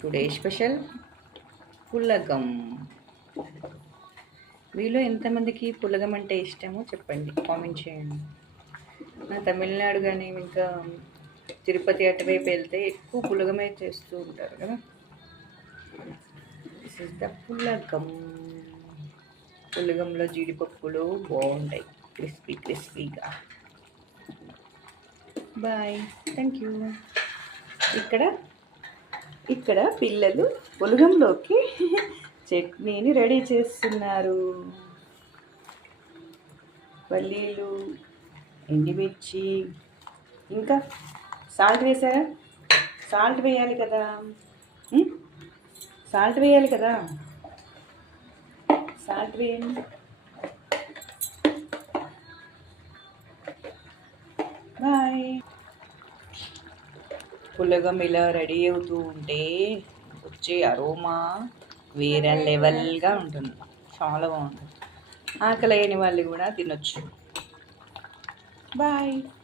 Today special పులగం. మీలో ఎంతమందికి పులగం అంటే ఇష్టమో చెప్పండి, కామెంట్ చేయండి. నా తమిళనాడు కానీ ఇంకా తిరుపతి అటువైపు వెళ్తే ఎక్కువ పులగమే చేస్తూ ఉంటారు కదా. This is the pulagam. పులగంలో జీడిపప్పులు బాగుంటాయి, క్రిస్పీగా. Bye, thank you. ఇక్కడ పిల్లలు పులగంలోకి చట్నీని రెడీ చేస్తున్నారు. పల్లీలు, ఎండిమిర్చి, ఇంకా సాల్ట్ వేసారా? సాల్ట్ వేయాలి కదా, సాల్ట్ వేయాలి కదా, సాల్ట్ వేయండి. బాయ్. పులగం ఇలా రెడీ అవుతూ ఉంటే వచ్చే అరోమా వేరే లెవెల్గా ఉంటుంది, చాలా బాగుంటుంది. ఆకలి అయిన వాళ్ళు కూడా తినొచ్చు. బాయ్.